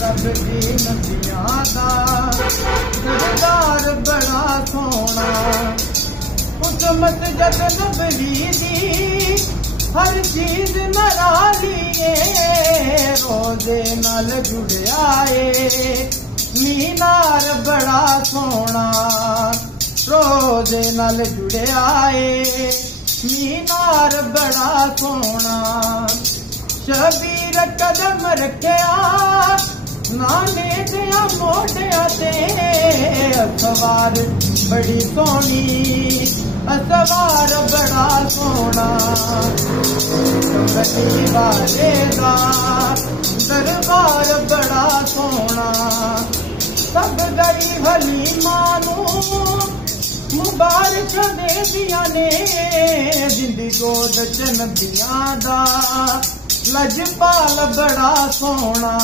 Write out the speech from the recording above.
रब दी नबियां दा सरदार बड़ा सोना। उस मस्जिद नबवी दी हर चीज नराली रोजे नाल जुड़िया मीनार बड़ा सोना। रोजे नाल जुड़िया मीनार बड़ा सोना। शबीर कदम रखिया नाने दिया मोटिया ते असवार बड़ी सोनी। असवार बड़ा सोना। गली वाले दा दरबार बड़ा सोना। सब गई हलीमा नू मुबारक दे दिया ने जिंदी गोद च नबियां दा लजपाल बड़ा सोना।